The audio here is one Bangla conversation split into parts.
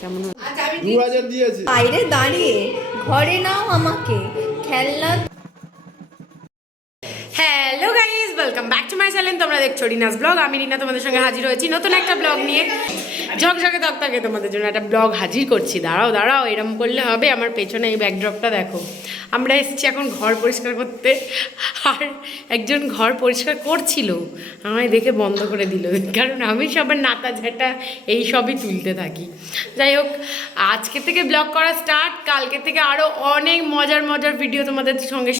কেমন 2000 দিয়েছে। বাইরে দাঁড়িয়ে ঘরে নাও আমাকে খেলনা। Hello guys, welcome back to my channel. তোমরা দেখছো রিনাস ব্লগ। আমি রিনা তোমাদের সঙ্গে হাজির হয়েছি নতুন একটা ব্লগ নিয়ে। ঝকঝকে তকতাকে তোমাদের জন্য একটা ব্লগ হাজির করছি। দাঁড়াও দাঁড়াও, এরম করলে হবে? আমার পেছনে এই ব্যাকড্রপটা দেখো। আমরা এসেছি এখন ঘর পরিষ্কার করতে, আর একজন ঘর পরিষ্কার করছিল, আমায় দেখে বন্ধ করে দিল, কারণ আমি সবার নাতা ঝাঁটা এই সবই তুলতে থাকি। যাই হোক, আজকে থেকে ব্লগ করা স্টার্ট। কালকে থেকে আরও অনেক মজার মজার ভিডিও তোমাদের সঙ্গে।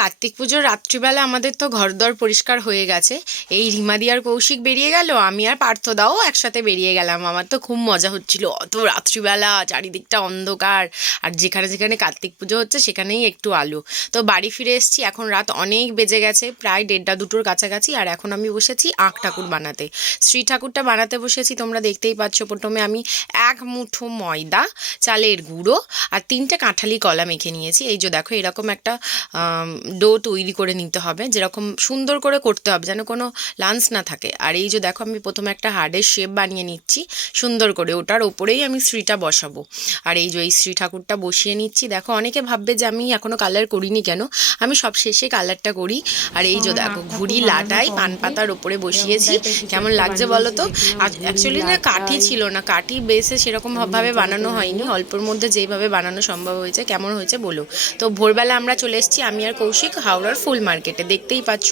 কার্তিক পুজোর রাত্রিবেলা আমাদের তো ঘরদর পরিষ্কার হয়ে গেছে। এই রিমাদি আর কৌশিক বেরিয়ে গেল, আমি আর পার্থদাও একসাথে বেরিয়ে গেলাম। আমার তো খুব মজা হচ্ছিল, অত রাত্রিবেলা, চারিদিকটা অন্ধকার, আর যেখানে যেখানে কার্তিক পুজো হচ্ছে সেখানেই একটু আলো। তো বাড়ি ফিরে এসেছি, এখন রাত অনেক বেজে গেছে, প্রায় 1:30-2টোর কাছাকাছি। আর এখন আমি বসেছি আঁক ঠাকুর বানাতে। শ্রী ঠাকুরটা বানাতে বসেছি, তোমরা দেখতেই পাচ্ছ। প্রথমে আমি 1 মুঠো ময়দা, চালের গুঁড়ো আর 3টে কাঁঠালি কলা মেখে নিয়েছি। এই যে দেখো, এরকম একটা ডো তৈরি করে নিতে হবে, যেরকম সুন্দর করে করতে হবে, যেন কোনো লাঞ্চ না থাকে। আর এই যে দেখো, আমি প্রথমে একটা হার্ডের শেপ বানিয়ে নিচ্ছি সুন্দর করে, ওটার ওপরেই আমি শ্রীটা বসাবো। আর এই যে এই শ্রী ঠাকুরটা বসিয়ে নিচ্ছি। দেখো, অনেকে ভাববে যে আমি এখনও কালার করিনি কেন, আমি সব শেষে কালারটা করি। আর এই যে দেখো, ঘুড়ি লাটাই পান পাতার ওপরে বসিয়েছি। কেমন লাগছে বলো তো? অ্যাকচুয়ালি না, কাঠি ছিল না, কাঠি বেসে সেরকমভাবে বানানো হয়নি, অল্পর মধ্যে যেইভাবে বানানো সম্ভব হয়েছে। কেমন হয়েছে বলো? তো ভোরবেলা আমরা চলে এসেছি, আমি আর কৌশিক, হাওড়ার ফুল মার্কেটে। দেখতেই পাচ্ছ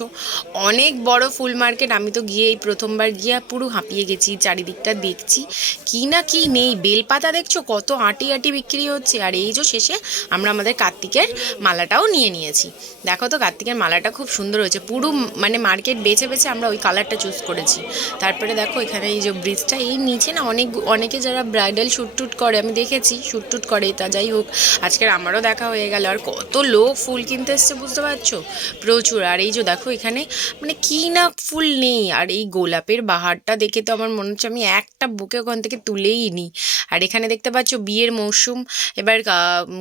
অনেক বড় ফুল মার্কেট। আমি তো গিয়ে এই প্রথমবার গিয়ে পুরো হাঁপিয়ে গেছি। চারিদিকটা দেখছি কি না কি নেই। বেলপাতা দেখছো কত আটি আটি বিক্রি হচ্ছে। আর এই যে শেষে আমরা আমাদের কার্তিকের মালাটাও নিয়ে নিয়েছি। দেখো তো, কার্তিকের মালাটা খুব সুন্দর হয়েছে। পুরো মানে মার্কেট বেছে বেছে আমরা ওই কালারটা চুজ করেছি। তারপরে দেখো, এখানে এই যে ব্রিজটা, এই নিচে না অনেকে যারা ব্রাইডাল শ্যুট টুট করে আমি দেখেছি, শ্যুট টুট করে। তা যাই হোক, আজকের আমারও দেখা হয়ে গেল। আর কত লোক ফুল কিনতে এসছে বুঝতে পারছো, প্রচুর। আর এই যে দেখো, এখানে মানে কি না ফুল নেই। আর এই গোলাপের বাহারটা দেখে তো আমার মনে হচ্ছে আমি একটা বুকে ওখান থেকে তুলেই নিই। আর এখানে দেখতে পাচ্ছ বিয়ের মৌসুম, এবার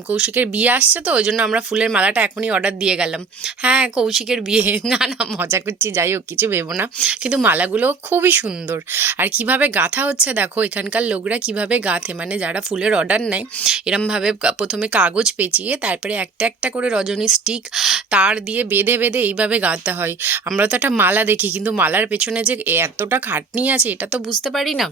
কৌশিকের বিয়ে আসছে, তো ওই জন্য আমরা ফুলের মালাটা এখনই অর্ডার দিয়ে গেলাম। হ্যাঁ, কৌশিকের বিয়ে, না না মজা করছি, যাই হোক কিছু ভেবো না। কিন্তু মালাগুলো খুবই সুন্দর। আর কিভাবে গাঁথা হচ্ছে দেখো, এখানকার লোকরা কিভাবে গাঁথে, মানে যারা ফুলের অর্ডার নেয় এরমভাবে প্রথমে কাগজ পেঁচিয়ে তারপরে একটা একটা করে রজনী স্টিক তার দিয়ে বেঁধে বেঁধে এইভাবে গাঁথতে হয়। আমরা তো একটা মালা দেখি, কিন্তু মালার পেছনে যে এতটা খাটনি আছে এটা তো বুঝতে পারি না।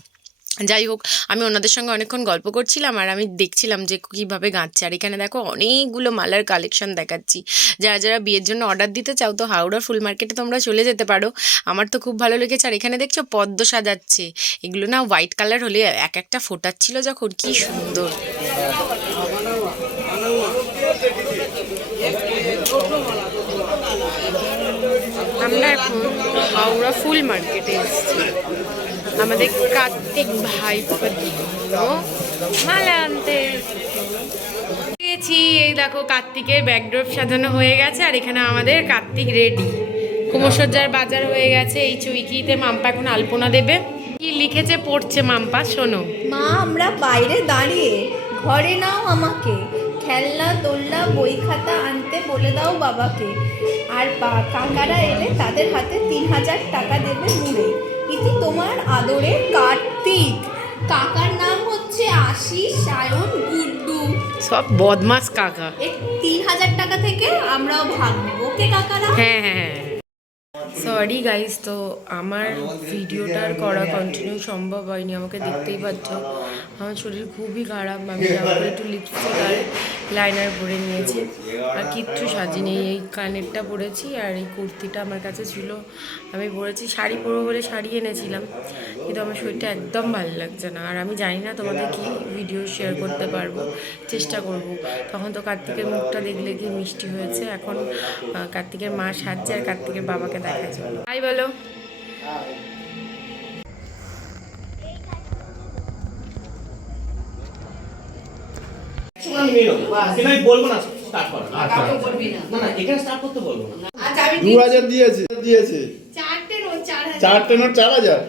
যাই হোক, আমি ওনাদের সঙ্গে অনেকক্ষণ গল্প করছিলাম আর আমি দেখছিলাম যে কীভাবে গাঁথছে। আর এখানে দেখো অনেকগুলো মালার কালেকশন দেখাচ্ছি। যারা যারা বিয়ের জন্য অর্ডার দিতে চাও তো হাওড়ার ফুল মার্কেটে তোমরা চলে যেতে পারো। আমার তো খুব ভালো লেগেছে। আর এখানে দেখছো পদ্ম সাজাচ্ছে, এগুলো না হোয়াইট কালার হলে এক একটা ফোটাচ্ছিল যখন, কি সুন্দর। আমরা এখন হাওড়া ফুল মার্কেটে এসেছি আমাদের কার্তিক ভাইপোর মালা আনতে গেছি। এই দেখো, কার্তিকের ব্যাকড্রপ সাজানো হয়ে গেছে। আর এখানে আমাদের কার্তিক রেডি, কুমোরসজ্জার বাজার হয়ে গেছে। এই চুইকিতে মাম্পা এখন আলপনা দেবে। কি লিখেছে পড়ছে মাম্পা, শোনো। মা, আমরা বাইরে দাঁড়িয়ে ঘরে নাও আমাকে খেলনা দোলনা বই খাতা আনতে বলে দাও বাবাকে। আর কাকারা এলে তাদের হাতে 3000 টাকা দেবে মুড়ে। ইতি তোমার আদরের কার্তিক। কাকার নাম হচ্ছে আশিস, সায়ন, গুড্ডু। সব বদমাস কাকা। এই 3000 টাকা থেকে আমরাও ভাগ নেব, ওকে কাকারা? হ্যাঁ হ্যাঁ হ্যাঁ। সরি গাইস, তো আমার ভিডিওটার করা কন্টিনিউ সম্ভব হয়নি। আমাকে দেখতেই পাচ্ছ আমার শরীর খুবই খারাপ। আমি একটু লিপস্টিক আর লাইনার পরে নিয়েছি, আর কিচ্ছু সাজিনি। এই কানেরটা পরেছি আর এই কুর্তিটা আমার কাছে ছিল, আমি পরেছি। শাড়ি পরবো বলে শাড়ি এনেছিলাম, কিন্তু আমার শরীরটা একদম ভালো লাগছে না। আর আমি জানি না তোমাদের কি ভিডিও শেয়ার করতে পারবো, চেষ্টা করব। তখন তো কার্তিকের মুখটা দেখলে কি মিষ্টি হয়েছে। এখন কার্তিকের মা সাজছে আর কার্তিকের বাবাকে দেখা চলো। হাই বলো। আমি বলবো না স্টার্ট করো। আচ্ছা না না, এখানে স্টার্ট করতে বলবো না। আচ্ছা, আমি 2000 দিয়েছে চারটে নোট 4000।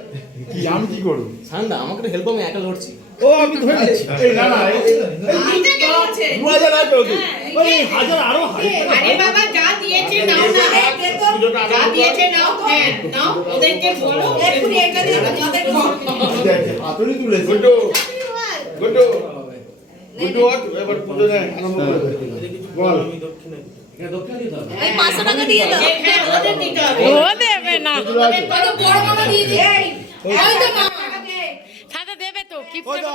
কি আমি কি করব? সান্দা আমাকে একটু হেল্প, আমি একা লড়ছি। ও আমি ধরে দিচ্ছি। এই না না, এই 2000 আছে ওকে। ওই 1000 আরো হয়। আরে বাবা, যা দিয়েছে নাও না, যা দিয়েছে নাও, হ্যাঁ নাও, ওদেরকে বলো এক্ষুনি এখানে আমাদের হাতুড়ি তুলেছে। গুড্ডু গুড্ডু গুড্ডু ওঠ, এবার পুজো নেয় আরম্ভ করে দে। বল এই 500 টাকা দিয়ে দাও। ওদের দিতে হবে। ও দেবে না, কত বড় মামা দিয়ে দে। এই তো মামা। দাদা দেবে তো কি ওই তো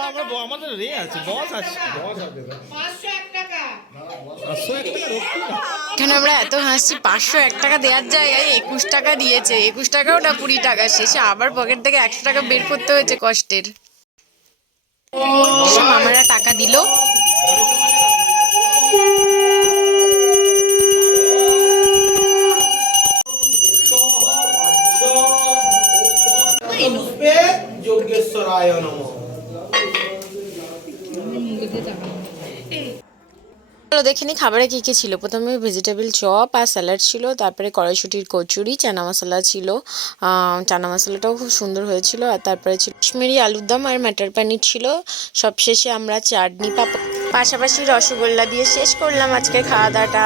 আমাদের রে আছে, বস আছে, বস আছে। 501 টাকা। 501 টাকা রক্ষী না। এখানে আমরা এত হাসছি, 501 টাকা দেওয়ার জায়গায় 21 টাকা দিয়েছে। 21 টাকা ওটা 20 টাকা, শেষে আবার পকেট থেকে 100 টাকা বের করতে হয়েছে কষ্টের। সব মামারা টাকা দিল। যোগেশ্বরায় নমঃ। চলো দেখে নি খাবারে কি কি ছিল। প্রথমে ভেজিটেবল চপ আর স্যালাড ছিল, তারপরে কড়াইশুটির কচুরি, চানা মশলা ছিল, চানা মশলাটাও খুব সুন্দর হয়েছিল, আর তারপরে ছিল কাশ্মীরি আলুর দম আর মাটার পানির ছিল। সবশেষে আমরা চাটনি পাপড়, পাশাপাশি রসগোল্লা দিয়ে শেষ করলাম আজকে খাওয়া দাওয়াটা।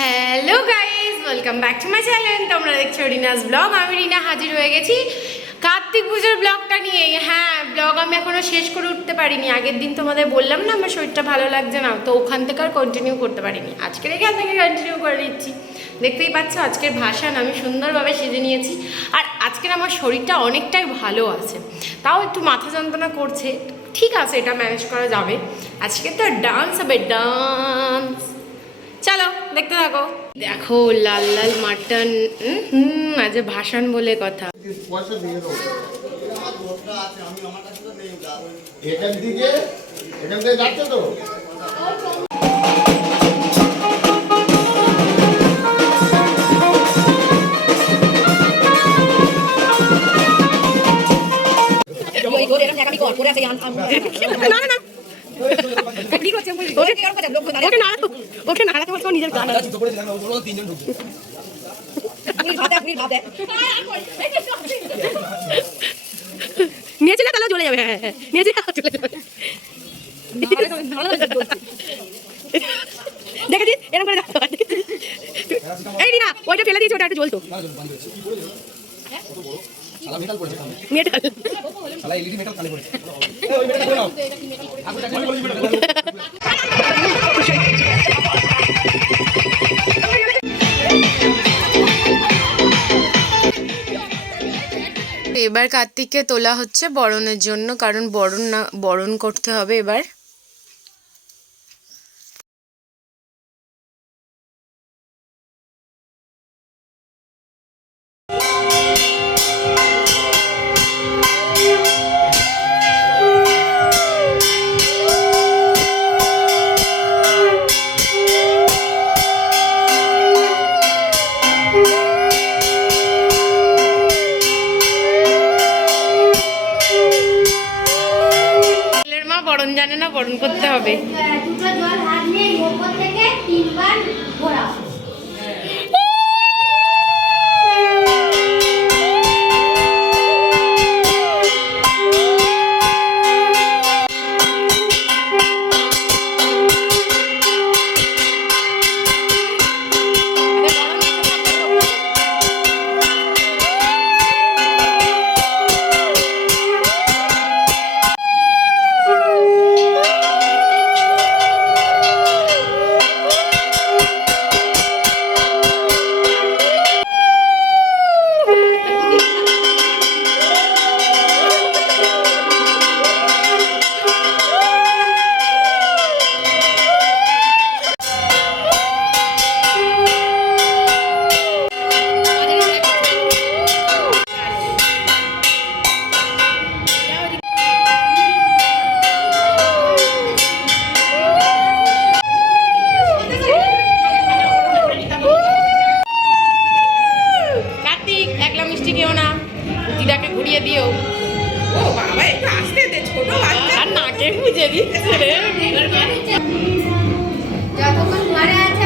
Hello guys, welcome back to my channel. তোমরা দেখছো রিনাস ব্লগ। আমি রিনা হাজির হয়ে গেছি কার্তিক পুজোর ব্লগটা নিয়ে। হ্যাঁ, ব্লগ আমি এখনো শেষ করে উঠতে পারিনি। আগের দিন তোমাদের বললাম না আমার শরীরটা ভালো লাগছে না, তো ওখান থেকে আর কন্টিনিউ করতে পারিনি। আজকের এখান থেকে কন্টিনিউ করে নিচ্ছি। দেখতেই পাচ্ছ আজকের ভাষণ আমি সুন্দরভাবে সেজে নিয়েছি। আর আজকের আমার শরীরটা অনেকটাই ভালো আছে, তাও একটু মাথা যন্ত্রণা করছে। ঠিক আছে, এটা ম্যানেজ করা যাবে। আজকে তো ডান্স হবে, ডান্স। চলো দেখতে থাকো। দেখো লাল লাল মাটন। আজ ভাষণ বলে কথা। পয়সা দিয়ে দাও। এখান থেকে যাচ্ছে তো। ওকে নাড়াতে বলতো নিজের গান। নিয়েছিলে তাহলে চলে যাবে। হ্যাঁ হ্যাঁ নিয়েছিলে চলে যাবে। দেখেছিস এরকম করে দেখতে পারবি। এই না ওইটা ফেলে দিয়েছি, ওটা একটা জ্বলতো মেটাল। এবার কার্তিককে তোলা হচ্ছে বরণের জন্য, কারণ বরণ করতে হবে এবার। ছেলের মা বরণ জানে না, বরণ করতে হবে। দুটো জল হাত নিয়ে ওপর থেকে 3 বার ঘোরাও। কার্তিক একলা মিষ্টি খেও না, দিদাকে ঘুরিয়ে দিও। ও বাবা, একটু আসতে দে, ছোট বাচ্চা। আর নাকে বুঝে দিচ্ছে রে। যতক্ষণ ঘরে আছে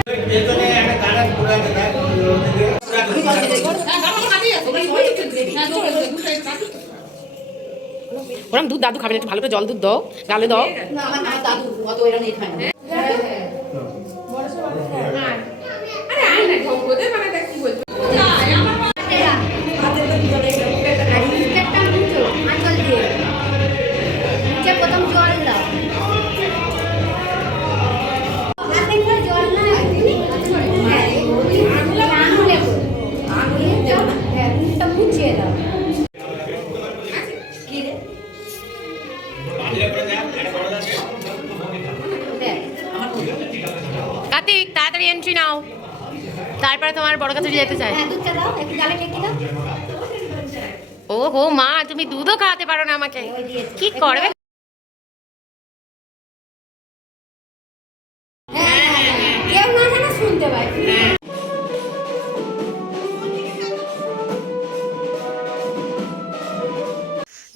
ওরম দুধ দাদু খাবে না, একটু ভালো করে জল দুধ দাও, গালে দাও। প্রথম কার্তিক তাড়াতাড়ি এন্ট্রি নাও, তারপরে তোমার বড় কাছে যেতে চাই। হ্যাঁ, দুধটা দাও, একটু গালে টেকে দাও। ও হো মা, তুমি দুধও খাওয়াতে পারো না আমাকে, কি করবে? কেউ না জানা শুনতে পাই।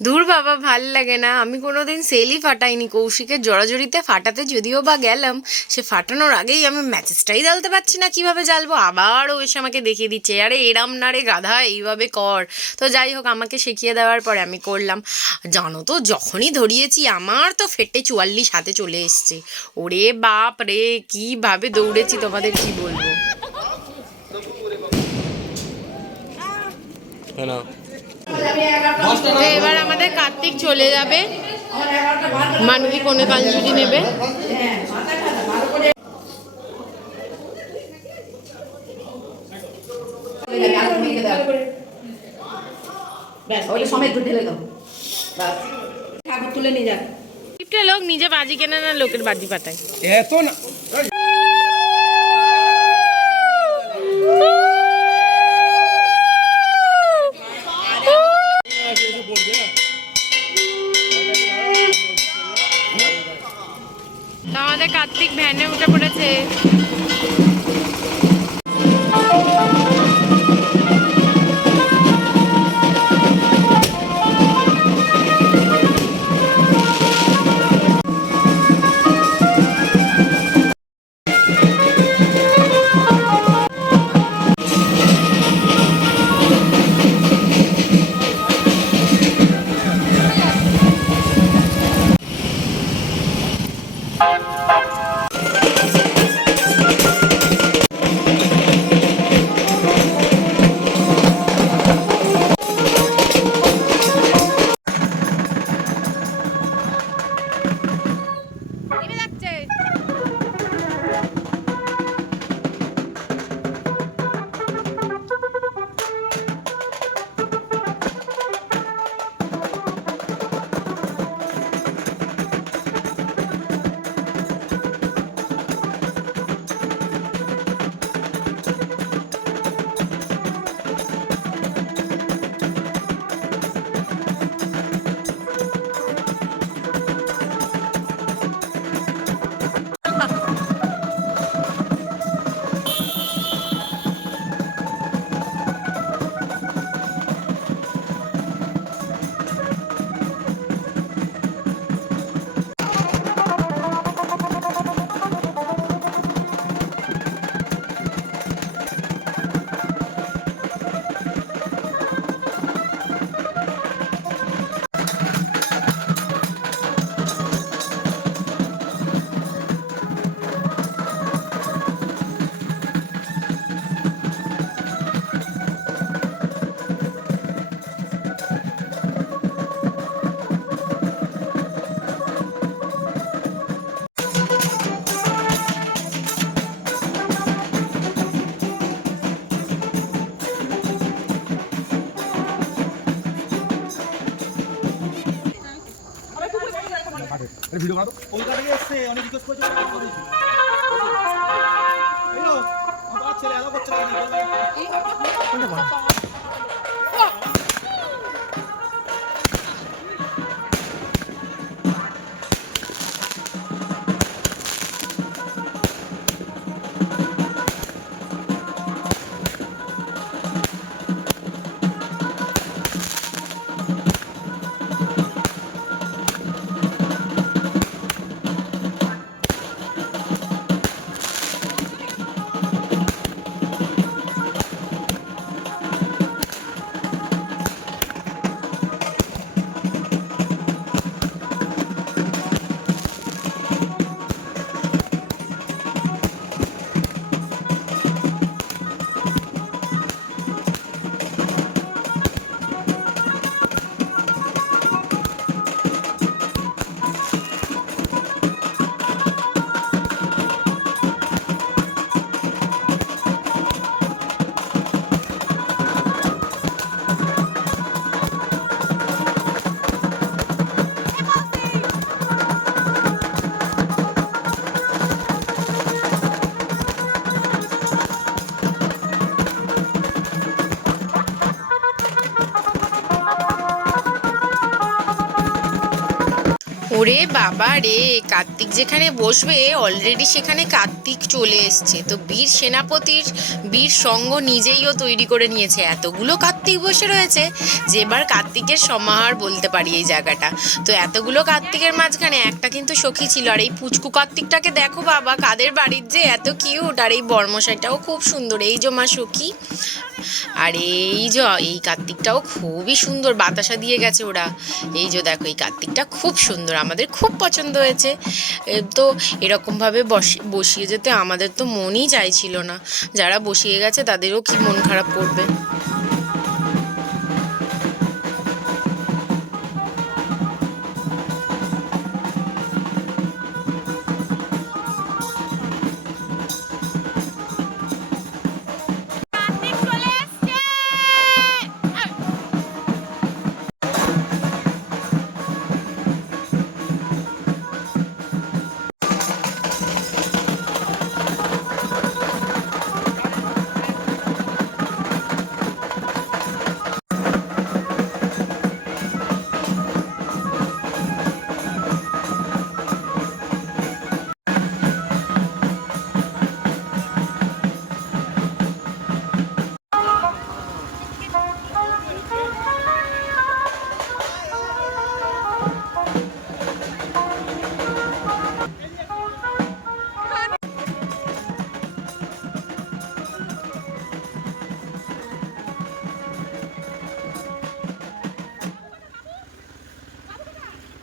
দূর বাবা, ভাল লাগে না। আমি কোনোদিন সেলই ফাটাইনি। কৌশিকের জড়াজড়িতে ফাটাতে যদিও বা গেলাম, সে ফাটানোর আগেই আমি ম্যাচেসটাই জ্বালতে পারছি না, কিভাবে জ্বালবো। আবার ও এসে আমাকে দেখিয়ে দিচ্ছে, আরে এরাম না রে গাধা, এইভাবে কর। তো যাই হোক, আমাকে শিখিয়ে দেওয়ার পরে আমি করলাম। জানো তো, যখনই ধরিয়েছি আমার তো ফেটে 44 হাতে চলে এসছে। ওরে বাপ রে, কীভাবে দৌড়েছি তোমাদের কি বলবো। তো এবার আমাদের কার্তিক চলে যাবে, মানবী কোনে কাঞ্জুরি নেবে। গিফটের লোক নিজে বাজি কেনে না, লোকের বাজি পাঠায়। এত না তো আমাদের কার্তিক ভ্যানে উঠে পড়েছে। ভিডিও বানাতো কলকাতা থেকে এসে অনেক রিকোয়েস্ট করেছে, হ্যালো আমার ছেলে এলো করছে না। ওরে বাবা রে, কার্তিক যেখানে বসবে অলরেডি সেখানে কার্তিক চলে এসছে। তো বীর সেনাপতির বীর সঙ্গ নিজেইও তৈরি করে নিয়েছে, এতগুলো কার্তিক বসে রয়েছে যে এবার কার্তিকের সমাহার বলতে পারি এই জায়গাটা। তো এতগুলো কার্তিকের মাঝখানে একটা কিন্তু সখী ছিল, আর এই পুচকু কার্তিকটাকে দেখো বাবা, কাদের বাড়ির যে এত কিউট, আর এই বর্মশাইটাও খুব সুন্দর, এই যে মা সখী। আর এই যে এই কার্তিকটাও খুবই সুন্দর, বাতাসা দিয়ে গেছে ওরা। এই যে দেখো এই কার্তিকটা খুব সুন্দর, আমাদের খুব পছন্দ হয়েছে। তো এরকমভাবে বসিয়ে যেতে আমাদের তো মনই চাইছিল না, যারা বসিয়ে গেছে তাদেরও কি মন খারাপ করবে।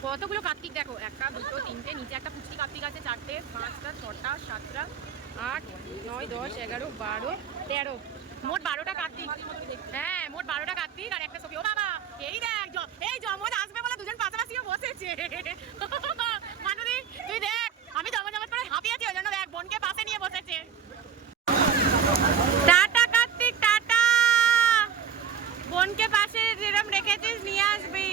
কতগুলো কার্তিক দেখো, 1 2 3 নিচে একটা পুচকি কার্তিক আছে, 4টে 5টা 6টা 7টা 8 9 10 11 12 13, মোট 12টা কার্তিক। হ্যাঁ মোট 12টা কার্তিক আর একটা ছবি। ও বাবা এই দেখ, এই জমজ আসবে বলে দুজন পাশাপাশিও বসেছে। মানুদি তুই দেখ, আমি জমজ করে হাঁপিয়েছি, ওই জন্য দেখ বোনকে পাশে নিয়ে বসেছে। টাটা কার্তিক টাটা, বোনকে পাশে যেরকম রেখেছিস নিয়ে আসবি।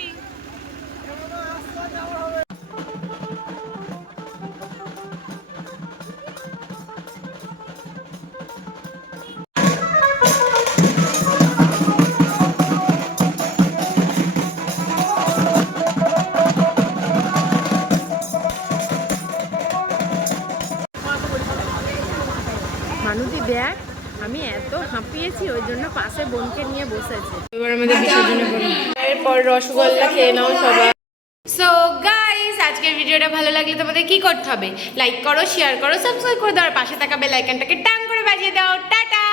মানুদি দেখ, আমি এত হাঁপিয়েছি ওই জন্য পাশে বোনকে নিয়ে বসেছে। এবার আমাদের বিসর্জনে করুন, এরপর রসগোল্লা খেয়ে নাও সবাই। সো গাইস, আজকের ভিডিওটা ভালো লাগলে তোমাদের কি করতে হবে? লাইক করো, শেয়ার করো, সাবস্ক্রাইব করে দাও, আর পাশে থাকা বেল আইকনটাকে টাং করে বাজিয়ে দাও। টাটা।